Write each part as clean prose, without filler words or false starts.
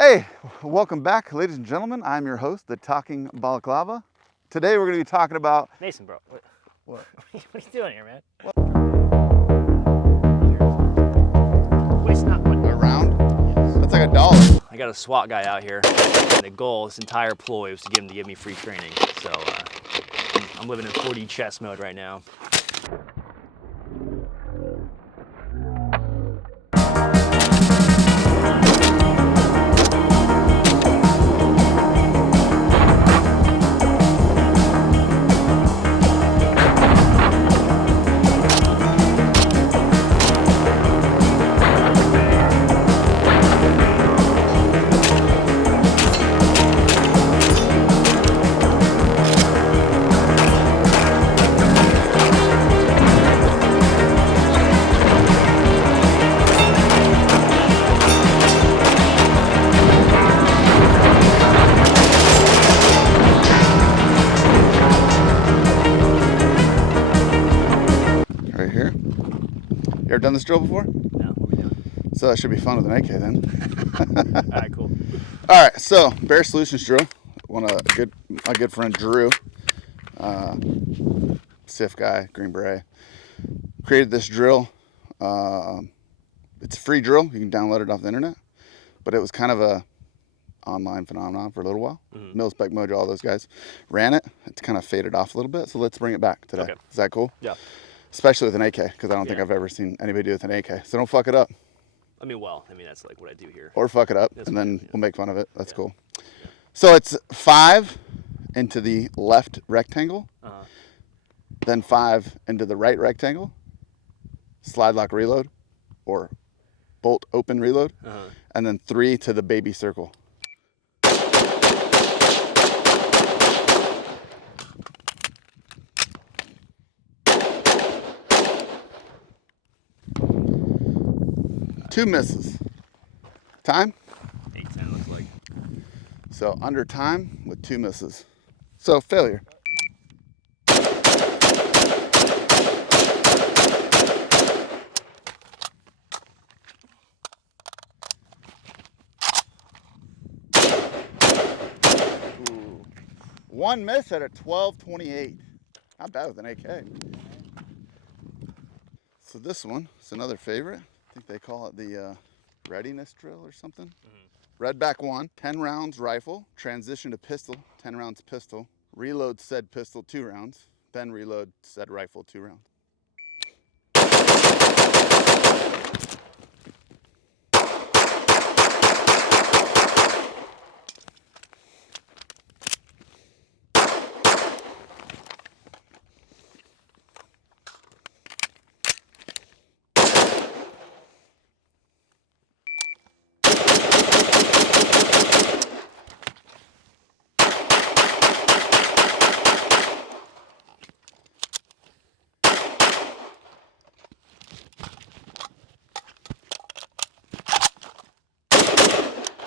Hey, welcome back, ladies and gentlemen. I'm your host, the Talking Balaclava. Today we're going to be talking about... Mason, bro. What? What? What are you doing here, man? Waste not money. Around? Yes. That's like $1. I got a SWAT guy out here. And the goal, this entire ploy, was to get him to give me free training. So I'm living in 4D chess mode right now. Right here. You ever done this drill before? No, what are we doing? So that should be fun with an AK then. All right, cool. All right, so Bear Solutions drill. My good friend Drew, SIF guy, Green Beret, created this drill. It's a free drill. You can download it off the internet, but it was kind of a online phenomenon for a little while. Mil-Spec Mojo, all those guys ran it. It's kind of faded off a little bit, so let's bring it back today. Okay. Is that cool? Yeah. Especially with an AK, because I don't think I've ever seen anybody do it with an AK. So don't fuck it up. I mean, that's like what I do here. Or fuck it up, That's and what I then do, yeah. we'll make fun of it. That's cool. So it's 5 into the left rectangle, then 5 into the right rectangle, slide lock reload, or bolt open reload, and then 3 to the baby circle. Two misses. Time? 8-10 looks like. So under time with 2 misses. So failure. Ooh. 1 miss at a 12.28. Not bad with an AK. So this one is another favorite. I think they call it the readiness drill or something. Red back 1, 10 rounds rifle, transition to pistol, 10 rounds pistol, reload said pistol 2 rounds, then reload said rifle 2 rounds.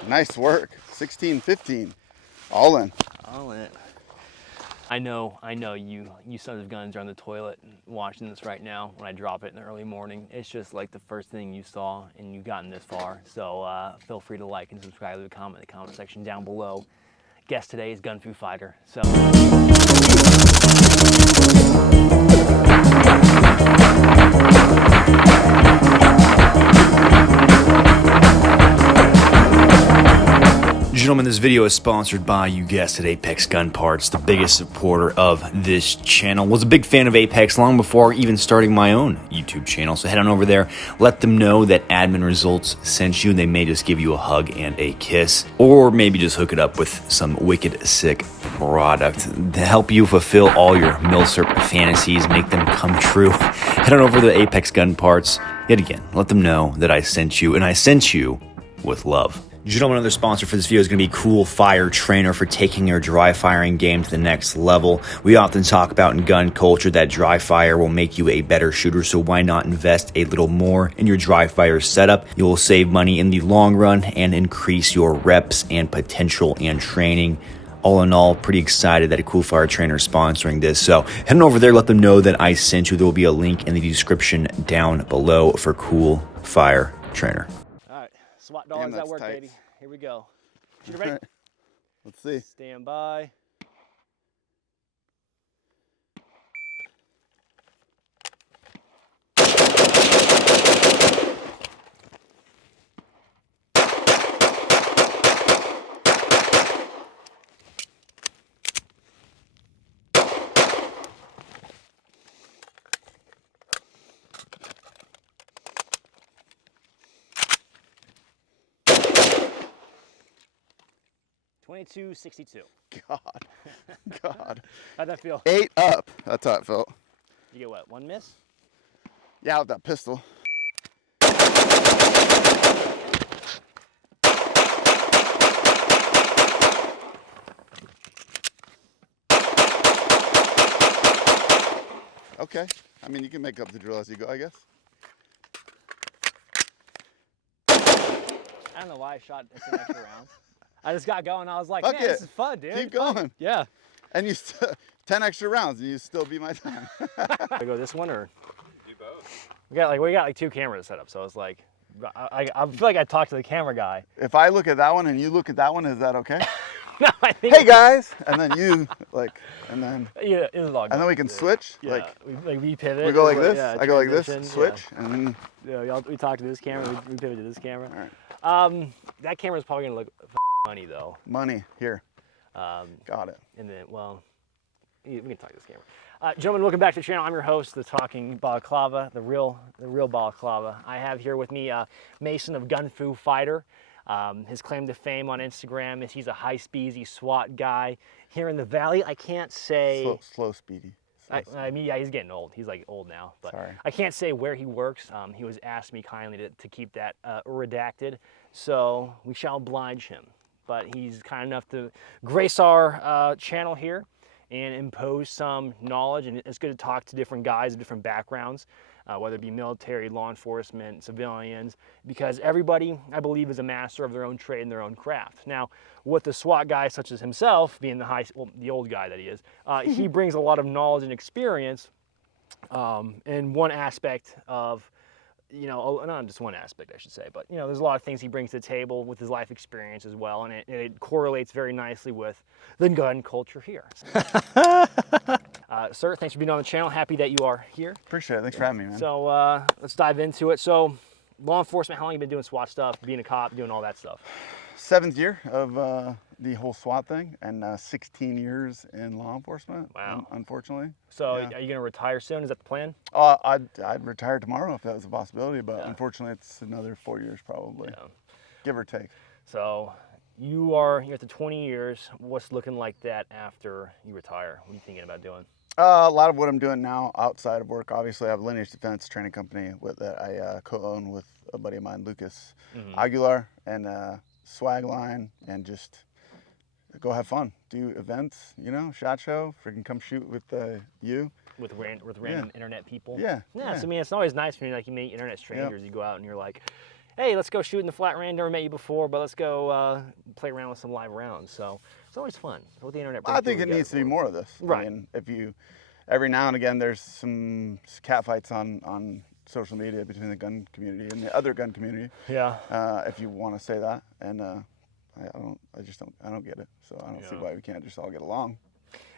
Nice work. 16-15. All in. All in. I know you sons of guns are on the toilet watching this right now when I drop it in the early morning. It's just like the first thing you saw and you've gotten this far. So feel free to like and subscribe, leave a comment in the comment section down below. Guest today is GunFuFighter. So Gentlemen, this video is sponsored by, you guessed it, Apex Gun Parts, the biggest supporter of this channel. Was a big fan of Apex long before even starting my own YouTube channel, so head on over there, let them know that Admin Results sent you, and they may just give you a hug and a kiss, or maybe just hook it up with some wicked sick product to help you fulfill all your Milsurp fantasies, make them come true. Head on over to Apex Gun Parts, yet again, let them know that I sent you, and I sent you with love. Gentlemen, another sponsor for this video is going to be CoolFire Trainer for taking your dry firing game to the next level. We often talk about in gun culture that dry fire will make you a better shooter, so why not invest a little more in your dry fire setup? You will save money in the long run and increase your reps and potential and training. All in all, pretty excited that a CoolFire Trainer is sponsoring this. So head on over there, let them know that I sent you. There will be a link in the description down below for CoolFire Trainer. SWAT dogs at work, baby. Here we go. Shooter ready? Let's see. Stand by. .22-62. God. How'd that feel? 8 up. That's how it felt. You get what? 1 miss? Yeah, with that pistol. Okay. I mean, you can make up the drill as you go, I guess. I don't know why I shot 10 extra rounds. I just got going. I was like, Fuck man, it. this is fun, dude. Keep Fun. going. Yeah. And you 10 extra rounds, and you still beat my time. I go this one or? Do both. We got like 2 cameras set up, so it's like, I feel like I talked to the camera guy. If I look at that one and you look at that one, is that okay? No, I think. Hey guys, and then you and then Yeah, it was all good. and then we can switch. Yeah, Like we pivot. we go like It's this. yeah, I go like this. transition, Switch, and then Yeah, we talk to this camera. We pivot to this camera. all right. That camera's probably gonna look funny though. Money here. Um, Got it. and then, well, we can talk to this camera. Gentlemen, welcome back to the channel. I'm your host, the talking balaclava, the real balaclava. I have here with me Mason of GunFuFighter. His claim to fame on Instagram is he's a high-speedy SWAT guy here in the Valley. I can't say. Slow speedy. I mean, yeah, he's getting old. He's like old now, but Sorry. I can't say where he works. He was asked me kindly to keep that redacted, so we shall oblige him. But he's kind enough to grace our channel here and impose some knowledge, and it's good to talk to different guys of different backgrounds, whether it be military, law enforcement, civilians, because everybody, I believe, is a master of their own trade and their own craft. Now, with the SWAT guy such as himself, being the old guy that he is, he brings a lot of knowledge and experience in one aspect of, not just one aspect, I should say, but, there's a lot of things he brings to the table with his life experience as well, and it correlates very nicely with the gun culture here. Sir, thanks for being on the channel. Happy that you are here. Appreciate it. Thanks for having me, man. So let's dive into it. So, law enforcement, how long have you been doing SWAT stuff, being a cop, doing all that stuff? 7th year of the whole SWAT thing, and 16 years in law enforcement. Wow. Unfortunately. So, Yeah. are you going to retire soon? Is that the plan? I'd retire tomorrow if that was a possibility, but unfortunately, it's another 4 years probably, Yeah. give or take. So, you're at the 20 years. What's looking like that after you retire? What are you thinking about doing? A lot of what I'm doing now outside of work, obviously, I have a lineage defense training company that I co-own with a buddy of mine, Lucas Aguilar, and swag line, and just go have fun, do events, SHOT Show, freaking come shoot with you. With random internet people? Yeah. Yeah, so I mean, it's always nice when you meet internet strangers. You go out and you're like, hey, let's go shoot in the flat range. Never met you before, but let's go play around with some live rounds. So it's always fun. What the internet brings I think it people needs to be together more of this. Right. I mean, every now and again, there's some cat fights on social media between the gun community and the other gun community. for. Yeah. If you want to say that, and I don't get it. So I don't see why we can't just all get along.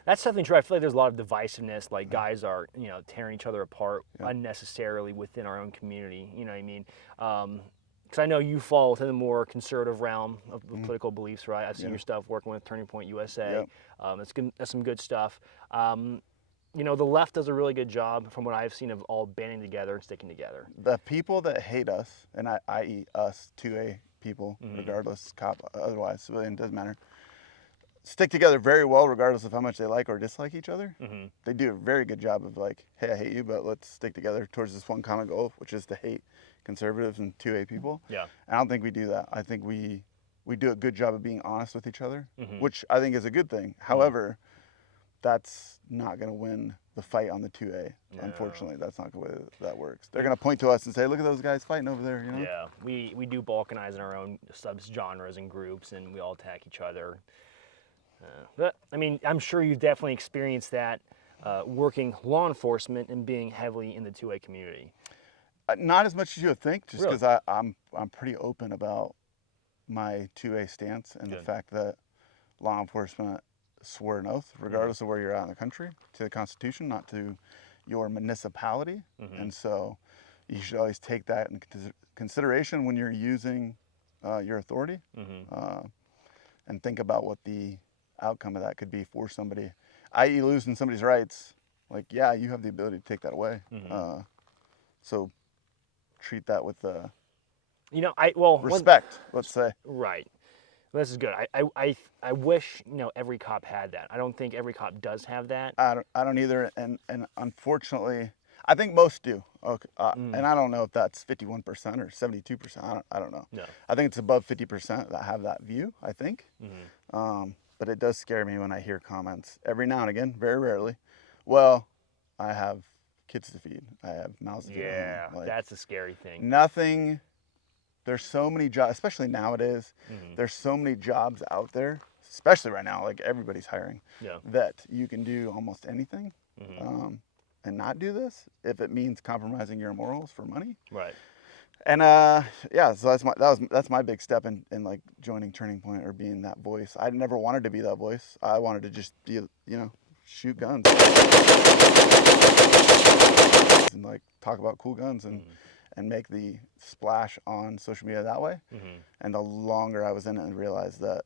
That's something true. I feel like there's a lot of divisiveness. Like guys are, tearing each other apart unnecessarily within our own community. You know what I mean? Because I know you fall within the more conservative realm of political beliefs, right? I've seen your stuff working with Turning Point USA. That's some good stuff. The left does a really good job, from what I've seen, of all banding together and sticking together. The people that hate us, and i.e. us, 2A people, regardless, cop, otherwise, civilian, doesn't matter, stick together very well regardless of how much they like or dislike each other. They do a very good job of like, hey, I hate you, but let's stick together towards this one common goal, which is to hate conservatives and 2A people. Yeah. I don't think we do that. I think we do a good job of being honest with each other, which I think is a good thing. However, that's not going to win the fight on the 2A. No. Unfortunately, that's not the way that works. They're going to point to us and say, look at those guys fighting over there, Yeah, we do balkanize in our own subgenres and groups, and we all attack each other. But, I mean, I'm sure you've definitely experienced that working law enforcement and being heavily in the 2A community. Not as much as you would think, just Really? because I'm pretty open about my 2A stance and the Good. fact that law enforcement swore an oath, regardless of where you're at in the country, to the Constitution, not to your municipality. And so you should always take that in consideration when you're using your authority, and think about what the outcome of that could be for somebody, i.e. losing somebody's rights. Like, yeah, you have the ability to take that away. So treat that with You know, well, respect, let's say. Right. Well, this is good. I wish, you know, every cop had that. I don't think every cop does have that. I don't either, and unfortunately, I think most do. Okay, and I don't know if that's 51% or 72%. I don't know. No. I think it's above 50% that have that view. I think, but it does scare me when I hear comments every now and again, very rarely. Well, I have kids to feed. I have mouths to feed. Yeah, Like, that's a scary thing. nothing. There's so many jobs, especially nowadays. There's so many jobs out there, especially right now. Like, everybody's hiring. Yeah. That you can do almost anything, and not do this if it means compromising your morals for money. Right. And yeah, so that's my big step in like joining Turning Point or being that voice. I never wanted to be that voice. I wanted to just be, you know, shoot guns and like talk about cool guns and make the splash on social media that way. And the longer I was in it, and realized that,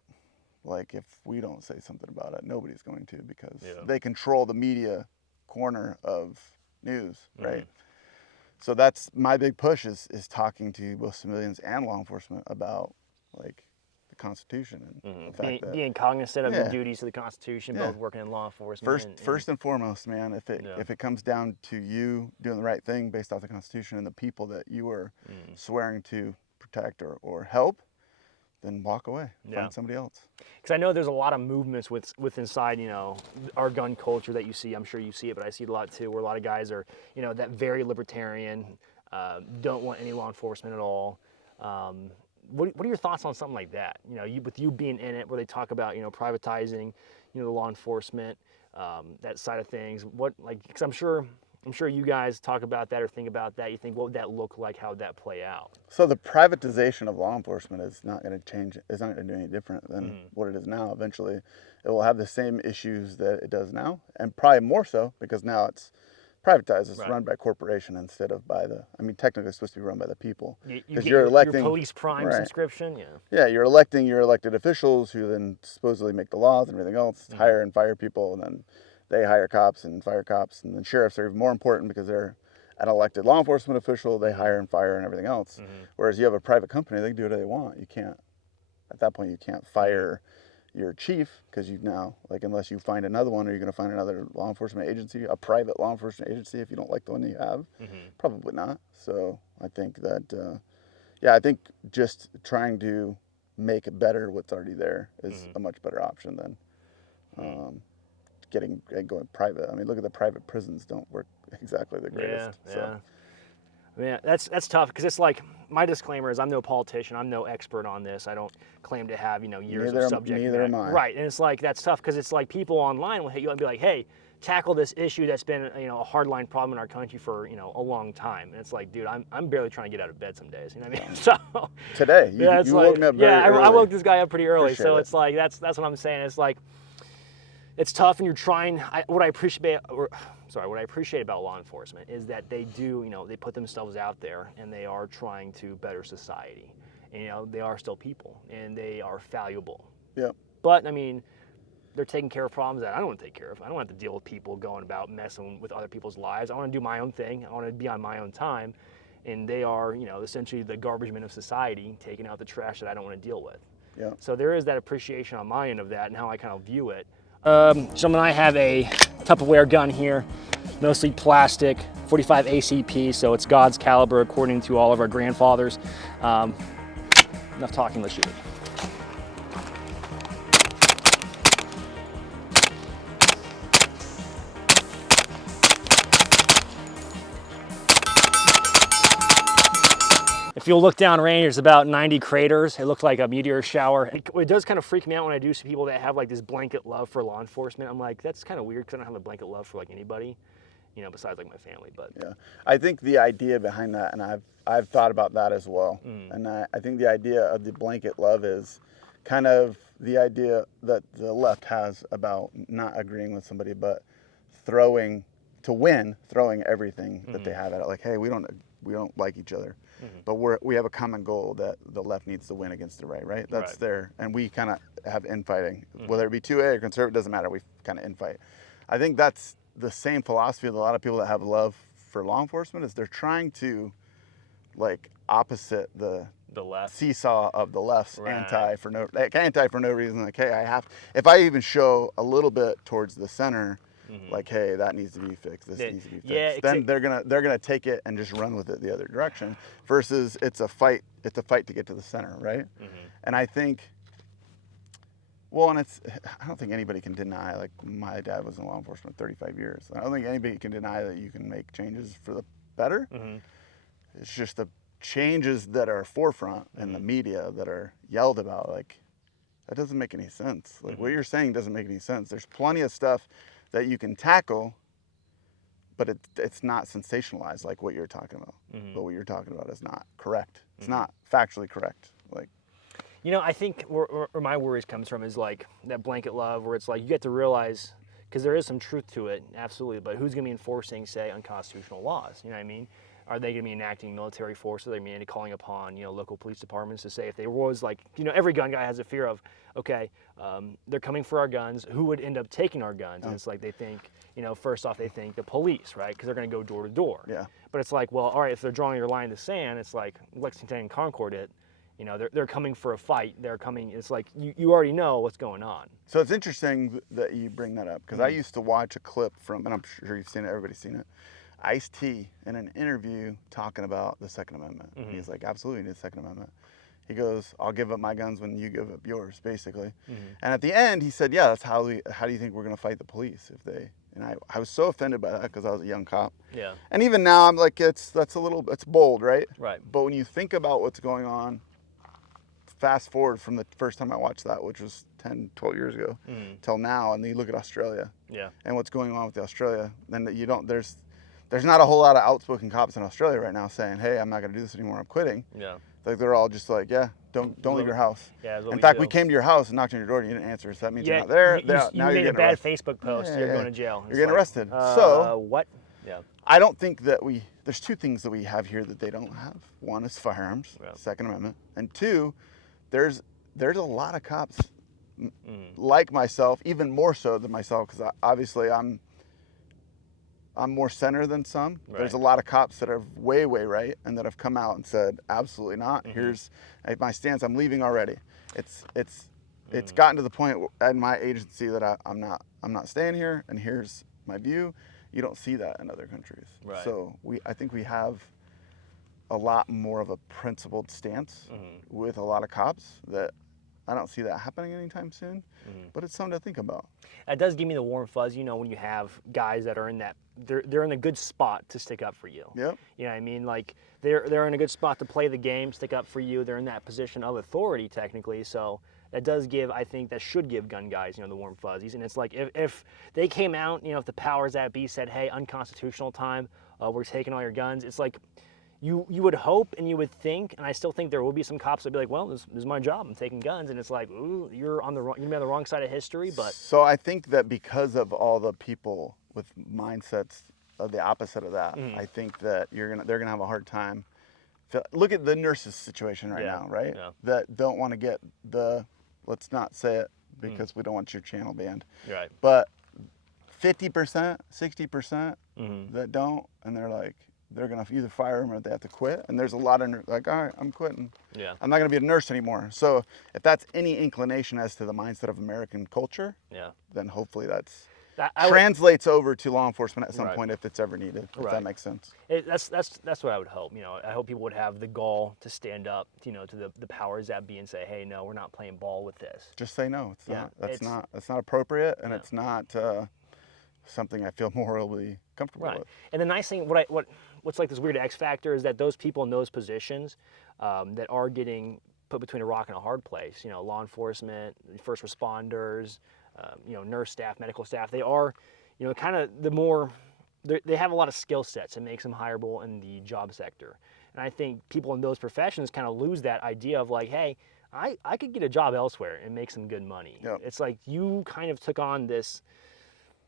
like, if we don't say something about it, nobody's going to, because they control the media corner of news, right? So that's my big push is talking to both civilians and law enforcement about, like, the Constitution and the fact that being cognizant of the duties of the Constitution, both working in law enforcement. First and foremost, man, if it comes down to you doing the right thing based off the Constitution and the people that you are swearing to protect or help, then walk away, find somebody else. Because I know there's a lot of movements with inside, you know, our gun culture that you see. I'm sure you see it, but I see it a lot too, where a lot of guys are, you know, that very libertarian, don't want any law enforcement at all. What are your thoughts on something like that? You know, with you being in it, where they talk about, you know, privatizing, you know, the law enforcement, that side of things. Because I'm sure you guys talk about that or think about that. You think, what would that look like? How would that play out? So the privatization of law enforcement is not going to change. It's not going to do any different than what it is now. Eventually, it will have the same issues that it does now, and probably more so, because now it's privatized. It's run by a corporation instead of by the. I mean, technically, it's supposed to be run by the people. Because you're electing your police prime subscription. Yeah, you're electing your elected officials, who then supposedly make the laws and everything else, hire and fire people, and then they hire cops and fire cops, and then sheriffs are even more important because they're an elected law enforcement official. They hire and fire and everything else. Whereas you have a private company, they can do whatever they want. You can't, at that point, you can't fire your chief, because you now, like, unless you find another one, or you're going to find another law enforcement agency, a private law enforcement agency, if you don't like the one you have. Probably not. So I think that, I think just trying to make it better what's already there is a much better option than going private. I mean, look at the private prisons, don't work exactly the greatest. So. Yeah, that's tough, because it's like, my disclaimer is I'm no politician, I'm no expert on this. I don't claim to have, you know, years of subject matter. Neither am I. Right, and it's like, that's tough, because it's like people online will hit you up and be like, hey, tackle this issue that's been, you know, a hardline problem in our country for, you know, a long time. And it's like, dude, I'm barely trying to get out of bed some days. You know what I mean? So today, you woke me up very early. I woke this guy up pretty early. Appreciate so it. it's like, that's what I'm saying. It's like, it's tough, and you're trying. What I appreciate about law enforcement is that they do, you know, they put themselves out there, and they are trying to better society. And, you know, they are still people, and they are valuable. Yeah. But I mean, they're taking care of problems that I don't want to take care of. I don't want to deal with people going about messing with other people's lives. I want to do my own thing. I want to be on my own time. And they are, you know, essentially the garbage men of society, taking out the trash that I don't want to deal with. Yeah. So there is that appreciation on my end of that, and how I kind of view it. Gentlemen, I have a Tupperware gun here, mostly plastic, 45 ACP, so it's God's caliber according to all of our grandfathers. Enough talking, let's shoot it. If you'll look down range, there's about 90 craters. It looks like a meteor shower. It does kind of freak me out when I do see people that have like this blanket love for law enforcement. I'm like, that's kind of weird, because I don't have a blanket love for like anybody. besides like my family. But Yeah, I think the idea behind that, and I've thought about that as well, and I think the idea of the blanket love is kind of the idea that the left has about not agreeing with somebody, but throwing everything that they have at it. Like, hey, we don't like each other, but we have a common goal that the left needs to win against the right. That's Right. there, and we kind of have infighting, whether it be 2A or conservative, doesn't matter. We kind of infight. I think that's the same philosophy of a lot of people that have love for law enforcement, is they're trying to like opposite the left. seesaw of the left's Right. anti for no reason. Like, hey, if I even show a little bit towards the center, like, hey, that needs to be fixed, this needs to be fixed, yeah, then they're gonna take it and just run with it the other direction, versus it's a fight to get to the center, right? And I think, well, and I don't think anybody can deny, like, my dad was in law enforcement 35 years. I don't think anybody can deny that you can make changes for the better. It's just the changes that are forefront in the media that are yelled about, like, that doesn't make any sense. Like, what you're saying doesn't make any sense. There's plenty of stuff that you can tackle, but it's not sensationalized like what you're talking about. But what you're talking about is not correct. It's not factually correct. Like, I think where my worries comes from is like that blanket love, where it's like you get to realize, because there is some truth to it, absolutely, but who's going to be enforcing, say, unconstitutional laws? You know what I mean? Are they going to be enacting military force? Are they going to be calling upon, local police departments to say, if there was like, every gun guy has a fear of, okay, they're coming for our guns, who would end up taking our guns? And it's like they think, first off, they think the police, right? Because they're going to go door to door. Yeah. But it's like, well, all right, if they're drawing your line in the sand, it's like Lexington and Concord it. They're coming for a fight. They're coming. It's like you already know what's going on. So it's interesting that you bring that up, because I used to watch a clip from, and I'm sure you've seen it, everybody's seen it, Ice-T in an interview talking about the Second Amendment. He's like, absolutely need the Second Amendment. He goes, I'll give up my guns when you give up yours, basically. And at the end, he said, yeah, that's how do you think we're going to fight the police if they? And I was so offended by that, because I was a young cop. Yeah. And even now, I'm like, it's bold, right? Right. But when you think about what's going on, fast forward from the first time I watched that, which was 10, 12 years ago, till now, and then you look at Australia. Yeah. And what's going on with Australia, then there's not a whole lot of outspoken cops in Australia right now saying, hey, I'm not going to do this anymore, I'm quitting. Yeah. Like, they're all just like, yeah, don't leave your house. Yeah. In fact, we came to your house and knocked on your door and you didn't answer, so that means you're not there. You now made you're a bad arrested. Facebook post. You're going to jail. You're getting arrested. So what? Yeah. I don't think that there's two things that we have here that they don't have. One is firearms, Second Amendment, and two, there's a lot of cops like myself, even more so than myself, because obviously I'm more center than some. Right. There's a lot of cops that are way right and that have come out and said, absolutely not. Here's my stance. I'm leaving already. It's gotten to the point at my agency that I'm not staying here, and here's my view. You don't see that in other countries. Right. So I think we have a lot more of a principled stance with a lot of cops that I don't see that happening anytime soon, but it's something to think about. That does give me the warm fuzz, when you have guys that are in that, they're in a good spot to stick up for you. Yep. You know what I mean? Like, they're in a good spot to play the game, stick up for you. They're in that position of authority, technically. So I think that should give gun guys, the warm fuzzies. And it's like, if they came out, if the powers that be said, hey, unconstitutional time, we're taking all your guns, it's like, you would hope and you would think, and I still think there will be some cops that be like, well, this is my job, I'm taking guns, and it's like, ooh, you're gonna be on the wrong side of history. But so I think that because of all the people with mindsets of the opposite of that, I think that they're gonna have a hard time. Look at the nurses situation right now, right? Yeah. That don't want to get let's not say it because we don't want your channel banned. Right. But 50%, 60% that don't, and they're like, they're gonna either fire them or they have to quit. And there's a lot of like, all right, I'm quitting. Yeah. I'm not gonna be a nurse anymore. So if that's any inclination as to the mindset of American culture, then hopefully that translates over to law enforcement at some point if it's ever needed. If that makes sense. That's what I would hope. I hope people would have the gall to stand up, to the powers that be and say, hey, no, we're not playing ball with this. Just say no. It's not. That's not appropriate, and it's not something I feel morally comfortable with. And the nice thing, what's like this weird X factor is that those people in those positions that are getting put between a rock and a hard place, law enforcement, first responders, nurse staff, medical staff, they are, kind of the more they have a lot of skill sets that makes them hireable in the job sector. And I think people in those professions kind of lose that idea of like, hey, I could get a job elsewhere and make some good money. Yep. It's like you kind of took on this,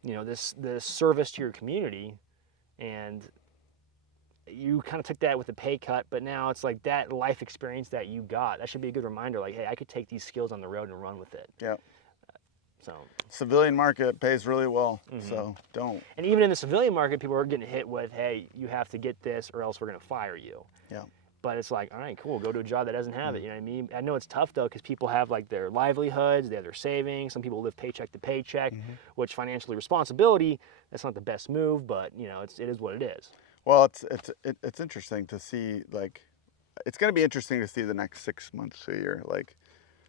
this service to your community, and you kind of took that with a pay cut, but now it's like that life experience that you got, that should be a good reminder, like, hey, I could take these skills on the road and run with it. Yeah. So Civilian market pays really well, so don't. And even in the civilian market, people are getting hit with, hey, you have to get this or else we're going to fire you. Yeah. But it's like, all right, cool, go to a job that doesn't have it. You know what I mean? I know it's tough though, because people have like their livelihoods, they have their savings. Some people live paycheck to paycheck, which financially responsibility, that's not the best move, but it is what it is. Well, it's interesting to see, like, it's going to be interesting to see the next 6 months to a year, like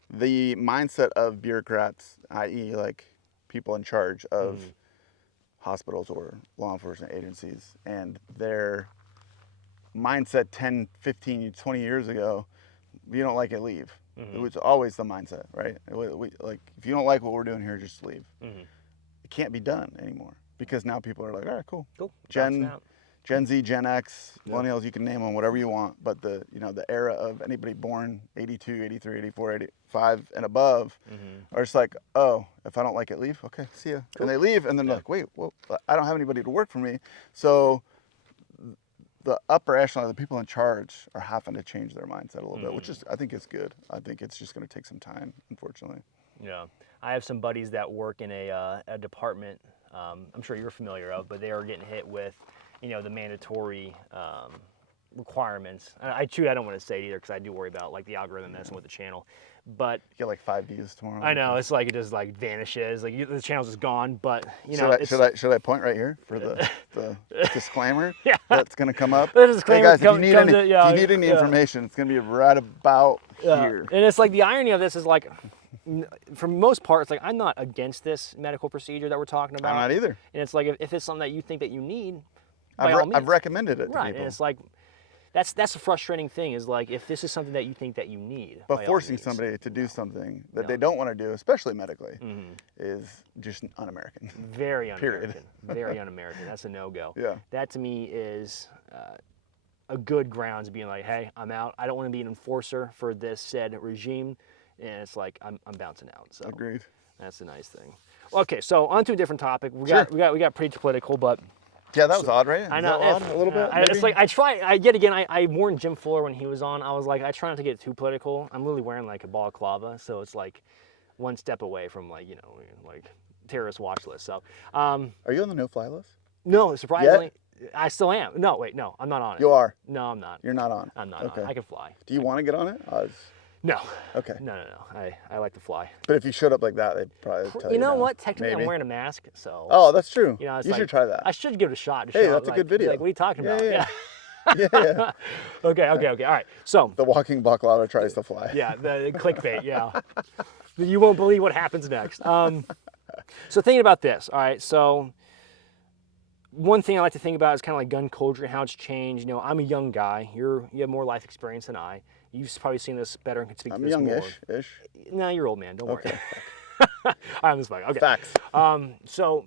the mindset of bureaucrats, i.e. like people in charge of hospitals or law enforcement agencies, and their mindset 10, 15, 20 years ago, if you don't like it, leave. It was always the mindset, right? Like, if you don't like what we're doing here, just leave. It can't be done anymore because now people are like, all right, cool. Gen Z, Gen X, millennials, you can name them whatever you want, but the era of anybody born 82, 83, 84, 85 and above are just like, oh, if I don't like it, leave. Okay, see ya. And they leave, and then they're like, wait, well, I don't have anybody to work for me. So the upper echelon, the people in charge, are having to change their mindset a little bit, which I think is good. I think it's just going to take some time, unfortunately. Yeah, I have some buddies that work in a department I'm sure you're familiar of, but they are getting hit with the mandatory requirements. I don't want to say it either because I do worry about like the algorithm messing with the channel. But you get like 5 views tomorrow. I know, it's like it just like vanishes. Like the channel's just gone. But should I point right here for the disclaimer that's going to come up? The disclaimer, hey guys, if you need any information, it's going to be right about here. And it's like the irony of this is like, for most part, it's like I'm not against this medical procedure that we're talking about. I'm not either. And it's like if it's something that you think that you need, I've recommended it to people. And it's like that's a frustrating thing, is like if this is something that you think that you need. But forcing somebody to do something that they don't want to do, especially medically, is just un-American. Very un-American. Very un-American. That's a no-go. Yeah. That to me is a good grounds being like, hey, I'm out. I don't want to be an enforcer for this said regime. And it's like I'm bouncing out. So agreed. That's the nice thing. Okay, so on to a different topic. We got pretty political, but yeah, that was odd, right? I know, a little bit. It's like I warned Jim Fuller when he was on. I was like, I try not to get too political. I'm really wearing like a balaclava, so it's like one step away from like terrorist watch list. So, are you on the no-fly list? No, surprisingly, I still am. No, wait, no, I'm not on it. You are? No, I'm not. You're not on? I'm not on it. I can fly. Do you want to get on it? No. Okay. No. I like to fly. But if you showed up like that, they'd probably tell you. You know no. what? Technically, Maybe. I'm wearing a mask, so. Oh, that's true. You should try that. I should give it a shot. Hey, that's a good video. Like, what are you talking about? Yeah. Yeah. Okay. All right. So. The walking balaclava tries to fly. Yeah. The clickbait. Yeah. You won't believe what happens next. So thinking about this. All right. So. One thing I like to think about is kind of like gun culture and how it's changed. I'm a young guy. You have more life experience than I. You've probably seen this better and can speak to this more. I'm youngish. No, you're old, man. Don't worry. Okay. I'm just fine. Okay. Facts. So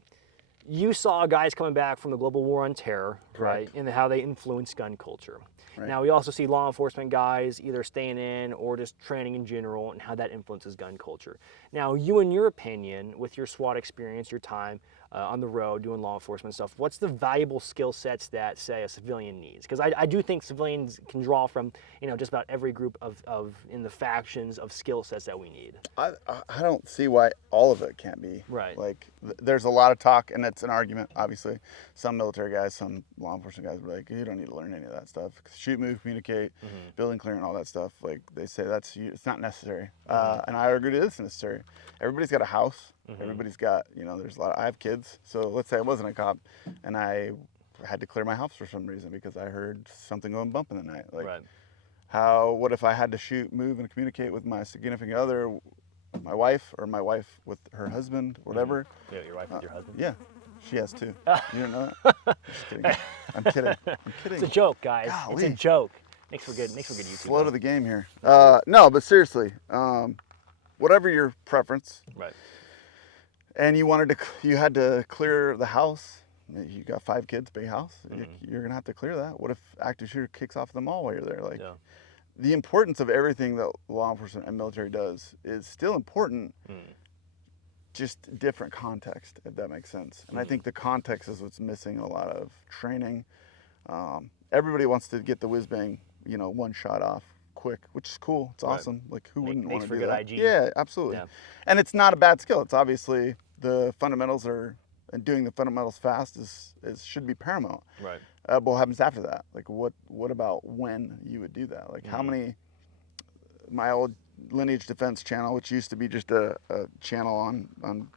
you saw guys coming back from the global war on terror, right? And how they influence gun culture. Right. Now we also see law enforcement guys either staying in or just training in general and how that influences gun culture. Now you, in your opinion, with your SWAT experience, your time on the road doing law enforcement stuff, what's the valuable skill sets that, say, a civilian needs? Because I do think civilians can draw from, just about every group of in the factions of skill sets that we need. I don't see why all of it can't be. Right. Like, there's a lot of talk, and it's an argument, obviously. Some military guys, some law enforcement guys are like, you don't need to learn any of that stuff. Shoot, move, communicate, building, clearing, all that stuff. Like, they say it's not necessary. And I agree it is necessary. Everybody's got a house. Everybody's got, there's a lot. I have kids, so let's say I wasn't a cop, and I had to clear my house for some reason because I heard something going bump in the night. Like, what if I had to shoot, move, and communicate with my significant other, my wife, or my wife with her husband, whatever? Yeah, your wife with your husband? Yeah, she has two. You don't know that? Just kidding. I'm kidding. It's a joke, guys. Golly. It's a joke. Makes for good YouTube. Slow to the game here. No, but seriously, whatever your preference. Right. And you had to clear the house, You got 5 kids, big house. You're gonna have to clear that. What if active shooter kicks off at the mall while you're there? Like, the importance of everything that law enforcement and military does is still important, just different context, if that makes sense. And I think the context is what's missing in a lot of training. Everybody wants to get the whiz bang, you know, one shot off quick, which is cool. It's awesome. Like, who wouldn't want to do that? IG. Yeah, absolutely. And it's not a bad skill. It's obviously the fundamentals are, and doing the fundamentals fast is should be paramount. Right. But what happens after that? Like, what about when you would do that? Like, how many? My old Lineage Defense channel, which used to be just a channel on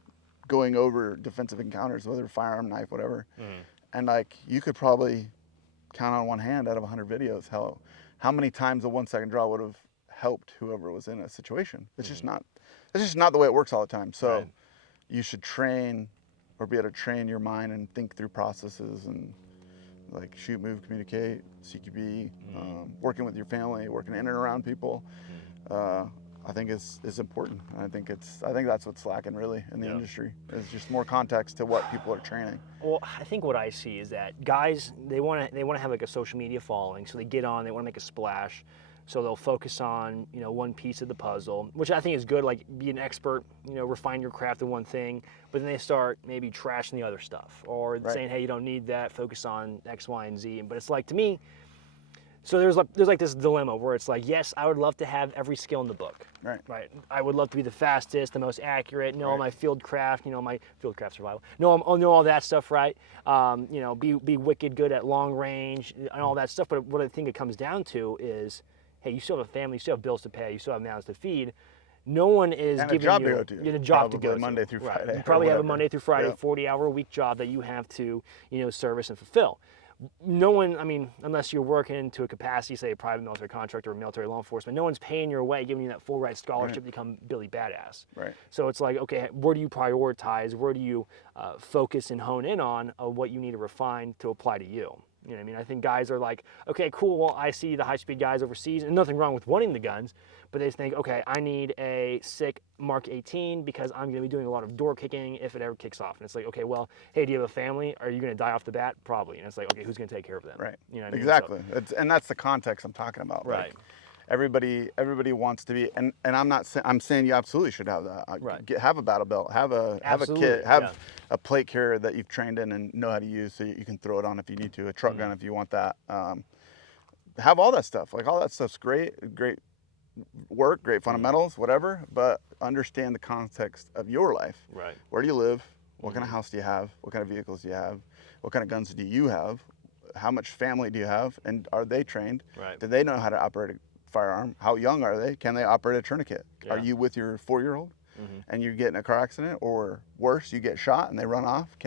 going over defensive encounters, whether firearm, knife, whatever. And like, you could probably count on one hand out of 100 videos how many times a 1 second draw would have helped whoever was in a situation. It's just not. It's just not the way it works all the time. So you should train, or be able to train your mind and think through processes and like shoot, move, communicate, CQB, working with your family, working in and around people. I think is important. I think that's what's lacking really in the industry, is just more context to what people are training. Well, I think what I see is that guys, they want to have like a social media following, so they get on, they want to make a splash, so they'll focus on, you know, one piece of the puzzle, which I think is good. Like, be an expert, you know, refine your craft in one thing, but then they start maybe trashing the other stuff, or saying, hey, you don't need that, focus on X, Y, and Z. But it's like, to me, so there's like this dilemma where it's like, yes, I would love to have every skill in the book. Right. I would love to be the fastest, the most accurate, know all my field craft, you know, my field craft survival. Know all that stuff, right? You know, be wicked good at long range and all that stuff. But what I think it comes down to is, hey, you still have a family, you still have bills to pay, you still have mouths to feed. No one is and giving a job you to go to. a job to Probably go Monday to. through Friday. You probably have a whatever. Monday through Friday, 40-hour-a-week job that you have to, you know, service and fulfill. No one, I mean, unless you're working to a capacity, say a private military contractor or military law enforcement, no one's paying your way, giving you that full ride scholarship to become Billy Badass. So it's like, okay, where do you prioritize? Where do you focus and hone in on what you need to refine to apply to you? You know what I mean? I think guys are like, okay, cool, well, I see the high-speed guys overseas, and nothing wrong with wanting the guns, but they think, okay, I need a sick Mark 18 because I'm going to be doing a lot of door kicking if it ever kicks off. And it's like, okay, well, hey, do you have a family? Are you going to die off the bat? Probably. And it's like, okay, who's going to take care of them? You know what I mean? Exactly. And that's the context I'm talking about. Right. Like, everybody wants to be, and I'm not saying, I'm saying you absolutely should have that. Have a battle belt, have a kit, have a plate carrier that you've trained in and know how to use, so you can throw it on if you need to, a truck gun if you want that. Have all that stuff. Like, all that stuff's great work, great fundamentals, whatever, but understand the context of your life. Where do you live? What kind of house do you have? What kind of vehicles do you have? What kind of guns do you have? How much family do you have? And are they trained? Do they know how to operate a firearm? How young are they? Can they operate a tourniquet? Are you with your 4-year-old and you get in a car accident, or worse, you get shot and they run off?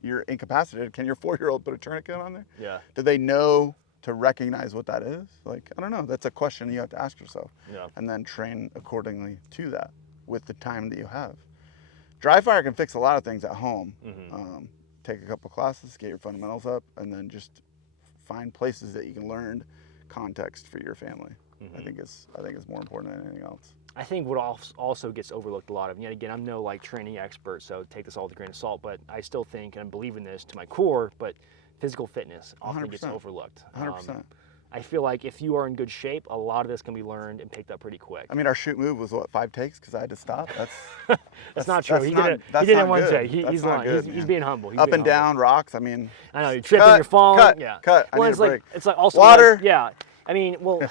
You're incapacitated. Can your 4-year-old put a tourniquet on there? Do they know to recognize what that is? Like, I don't know. That's a question you have to ask yourself. And then train accordingly to that with the time that you have. Dry fire can fix a lot of things at home. Take a couple classes, get your fundamentals up, and then just find places that you can learn context for your family. I think it's more important than anything else. I think what also gets overlooked a lot of, and yet again, I'm no like training expert, so take this all with a grain of salt, but I still think, and I believe in this to my core, but physical fitness often 100%. Gets overlooked. 100%. I feel like if you are in good shape, a lot of this can be learned and picked up pretty quick. I mean, our shoot move was what, 5 takes because I had to stop? That's not true. He did it in one take. He's lying. Good, he's being humble. Up and down, rocks. I mean, I know, you're tripping, you're falling. Cut. Well, it's like also water. Like, I mean, well,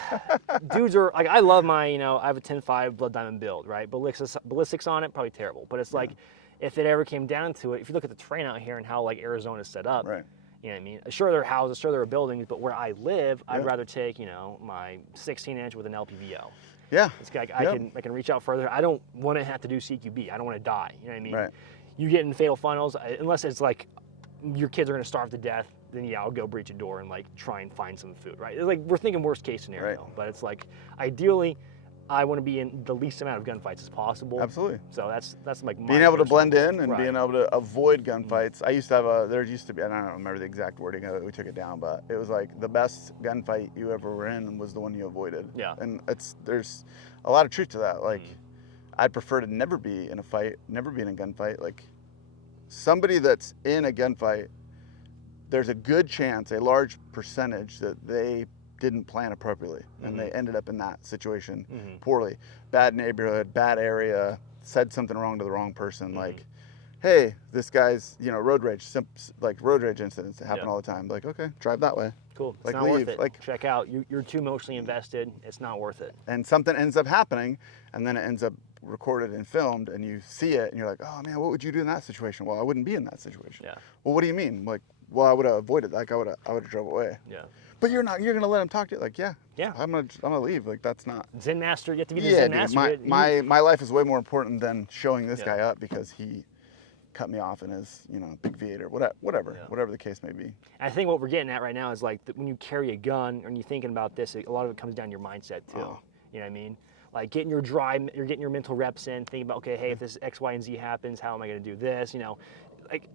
dudes are like, I love my, you know, I have a 10.5 blood diamond build, right? Ballistics on it, probably terrible. But it's like, if it ever came down to it, if you look at the terrain out here and how like Arizona is set up, you know what I mean? Sure, there are houses, sure, there are buildings, but where I live, I'd rather take, you know, my 16-inch with an LPVO. It's like I can reach out further. I don't want to have to do CQB. I don't want to die. You know what I mean? You get in fatal funnels, unless it's like your kids are going to starve to death, then I'll go breach a door and like try and find some food, right? It's like we're thinking worst case scenario, but it's like ideally I want to be in the least amount of gunfights as possible. Absolutely. So that's like being able to blend in and being able to avoid gunfights. I used to have there used to be, I don't remember the exact wording of it, we took it down, but it was like the best gunfight you ever were in was the one you avoided. And there's a lot of truth to that. Like, I'd prefer to never be in a fight, never be in a gunfight. Like, somebody that's in a gunfight there's a good chance, a large percentage, that they didn't plan appropriately and they ended up in that situation poorly. Bad neighborhood, bad area, said something wrong to the wrong person. Like, hey, this guy's, you know, road rage incidents that happen all the time. Like, okay, drive that way. Cool. It's Like, not leave. worth it. Like, check out. You're too emotionally invested. It's not worth it. and something ends up happening, and then it ends up recorded and filmed, and you see it, and you're like, oh man, what would you do in that situation? Well, I wouldn't be in that situation. Yeah. Well, what do you mean? Like, well, I would have avoided. Like, I would have drove away. Yeah. But you're not. You're gonna let him talk to you. Like, yeah. Yeah. I'm gonna leave. Like, that's not. Zen master. You have to be the Yeah, Zen dude. master. My life is way more important than showing this Yeah. guy up because he cut me off in his, you know, big V8 or whatever the case may be. I think what we're getting at right now is like when you carry a gun and you're thinking about this, a lot of it comes down to your mindset too. Oh. You know what I mean? Like getting your drive, you're getting your mental reps in, thinking about, okay, hey, if this X, Y, and Z happens, how am I going to do this? You know, like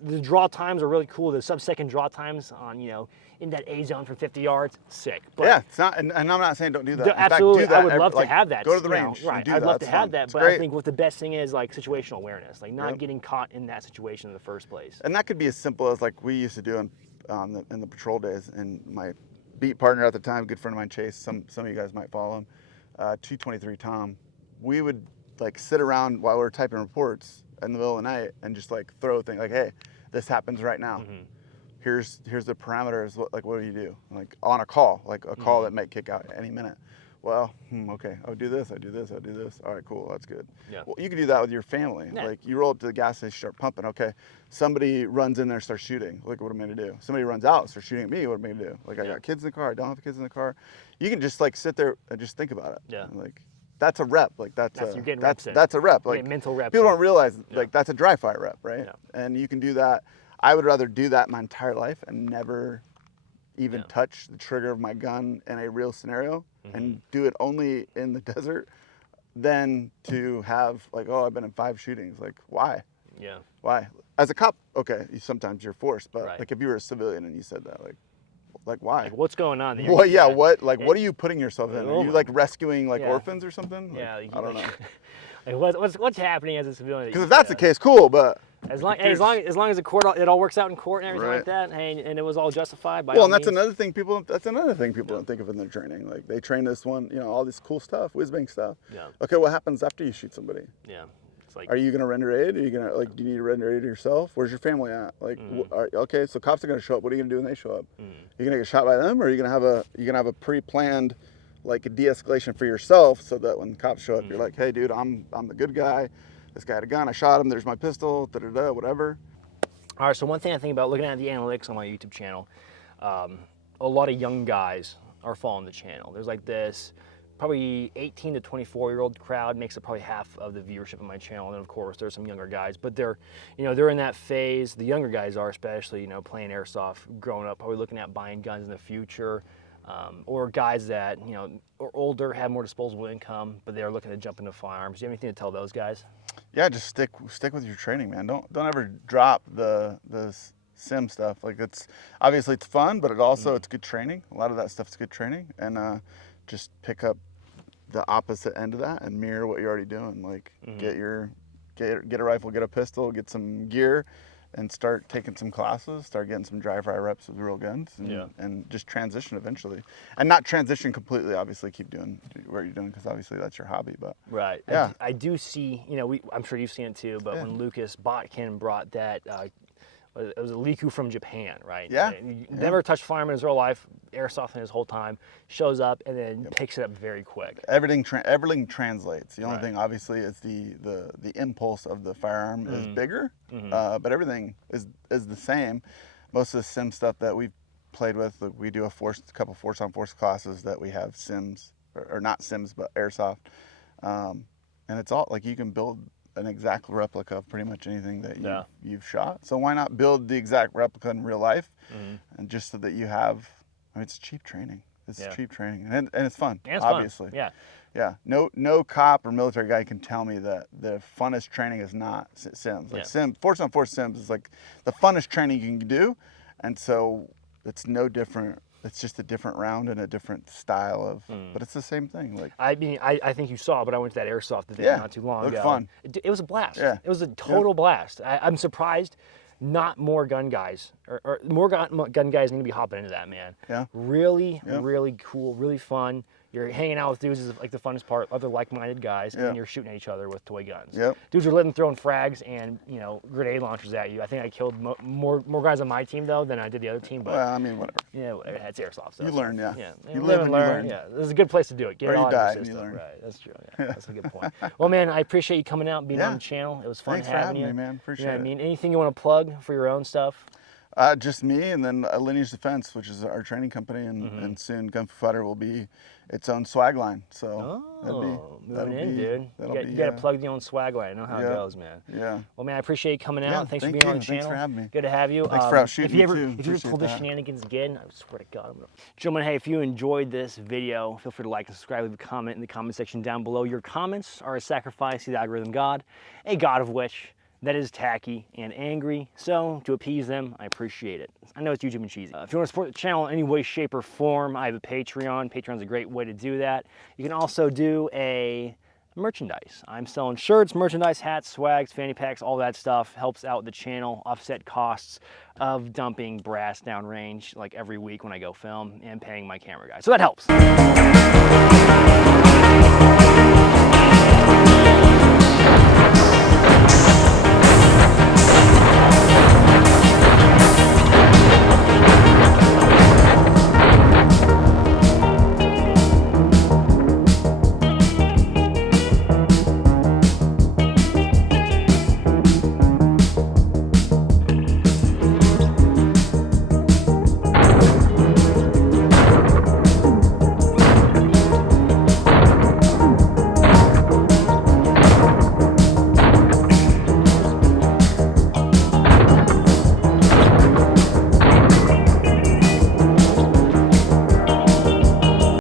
the draw times are really cool. The sub-second draw times on, you know, in that A zone for 50 yards, sick. But yeah, it's not, and I'm not saying don't do that. In absolutely, fact, do that I would love like, to have that. Go to the you know, range. right? And do I'd that. love It's to have fun. that, It's but great. I think what the best thing is like situational awareness, like not getting caught in that situation in the first place. And that could be as simple as like we used to do in the patrol days. And my beat partner at the time, good friend of mine, Chase. Some of you guys might follow him. 223 Tom. We would like sit around while we were typing reports in the middle of the night and just like throw things like, hey, this happens right now. Here's the parameters. What do you do? Like on a call, like a call that might kick out any minute. Well, okay, I'll do this, I'll do this, I'll do this. All right, cool, that's good. Yeah. Well, you can do that with your family. Yeah. Like you roll up to the gas station, start pumping. Okay, somebody runs in there, starts shooting. Look, what am I gonna do? Somebody runs out, starts shooting at me. What am I gonna do? Like I got kids in the car. I don't have kids in the car. You can just like sit there and just think about it. Yeah. Like that's a rep. Like You're getting reps in. that's a rep. You're Like getting mental reps people in. don't realize like that's a dry fire rep, right? Yeah. And you can do that. I would rather do that my entire life and never even touch the trigger of my gun in a real scenario and do it only in the desert than to have like, oh, I've been in 5 shootings. Like, why? Yeah. Why? As a cop, okay, sometimes you're forced, but Right. like if you were a civilian and you said that, like why? Like what's going on there? What? Yeah. What? Like, what are you putting yourself in? Are you my- like rescuing like Yeah. orphans or something? Like, Yeah. I don't know. Like what's happening as a civilian? Because if that's the case, cool. But As long as the court, it all works out in court and everything like Right. that, hey, and it was all justified by well, all and that's means. another thing people. That's another thing people don't think of in their training. Like they train this one, you know, all this cool stuff, whiz bang stuff. Yeah. Okay, what happens after you shoot somebody? Yeah. It's like Are you gonna render aid? Are you gonna like? Do you need to render aid yourself? Where's your family at? Like, okay, so cops are gonna show up. What are you gonna do when they show up? You're gonna get shot by them, or are you gonna have a pre-planned like a de-escalation for yourself, so that when cops show up, you're like, hey, dude, I'm the good guy. This guy had a gun. I shot him. There's my pistol. Da da da. Whatever. All right, so one thing I think about looking at the analytics on my YouTube channel, a lot of young guys are following the channel. There's like this probably 18 to 24-year-old crowd makes up probably half of the viewership of my channel. And then of course there's some younger guys, but they're in that phase. The younger guys are especially, playing airsoft, growing up, probably looking at buying guns in the future. Or guys that, are older, have more disposable income, but they're looking to jump into firearms. Do you have anything to tell those guys? Yeah, just stick with your training, man. Don't ever drop the sim stuff. Like it's obviously it's fun, but it's good training. A lot of that stuff's good training, and just pick up the opposite end of that and mirror what you're already doing. Like get a rifle, get a pistol, get some gear, and start taking some classes, start getting some dry fire reps with real guns, and just transition eventually. And not transition completely, obviously, keep doing what you're doing, because obviously that's your hobby. But right. Yeah. I do see, I'm sure you've seen it too, but when Lucas Botkin brought that, it was a Liku from Japan, right? Yeah. And he never touched firearm in his real life, airsoft in his whole time, shows up and then picks it up very quick. Everything translates. The only thing, obviously, is the impulse of the firearm is bigger, but everything is the same. Most of the sim stuff that we've played with, we do a couple force-on-force classes that we have sims, or not sims, but airsoft, and it's all like you can build an exact replica of pretty much anything that you've shot. So why not build the exact replica in real life, and just so that you have. I mean, it's cheap training. It's cheap training, and it's fun. And it's obviously. fun. Yeah. No cop or military guy can tell me that the funnest training is not sims. Like force-on-force sims is like the funnest training you can do, and so it's no different. It's just a different round and a different style of, but it's the same thing. Like I mean, I think you saw, but I went to that airsoft event not too long ago. Fun. It was a blast. Yeah. It was a total blast. I'm surprised not more gun guys, or more gun guys need to be hopping into that, man. Yeah. Really, really cool, really fun. You're hanging out with dudes is like the funnest part, other like-minded guys, and you're shooting at each other with toy guns. Yep. Dudes are living throwing frags and grenade launchers at you. I think I killed more guys on my team though than I did the other team. But Well, I mean, whatever. yeah, it's airsoft. So You learn, yeah. Yeah. You live live and and you learn. learn. Yeah, this is a good place to do it. Get Or it you all die in your and you system. learn. Right. That's true. Yeah, that's a good point. Well, man, I appreciate you coming out, and being on the channel. It was fun Thanks for having having you. me, man. Appreciate I it. mean, anything you want to plug for your own stuff? Just me, and then Lineage Defense, which is our training company, and soon GunFuFighter will be its own swag line. So Moving in, dude. You got to plug the own swag line. I know how it goes, man. Yeah. Well, man, I appreciate you coming out. Yeah, Thanks for thank being on you. the channel. Thanks for having me. Good to have you. Thanks for out shooting if you me, ever, too. If you ever Appreciate pull the that. shenanigans again, I swear to God, I'm gonna... Gentlemen, hey, if you enjoyed this video, feel free to like and subscribe, leave a comment in the comment section down below. Your comments are a sacrifice to the algorithm god, a god of which that is tacky and angry, so to appease them, I appreciate it. I know it's YouTube and cheesy. If you want to support the channel in any way, shape, or form, I have a Patreon. Patreon's a great way to do that. You can also do a merchandise. I'm selling shirts, merchandise, hats, swags, fanny packs, all that stuff. Helps out the channel, offset costs of dumping brass downrange like every week when I go film, and paying my camera guy. So that helps.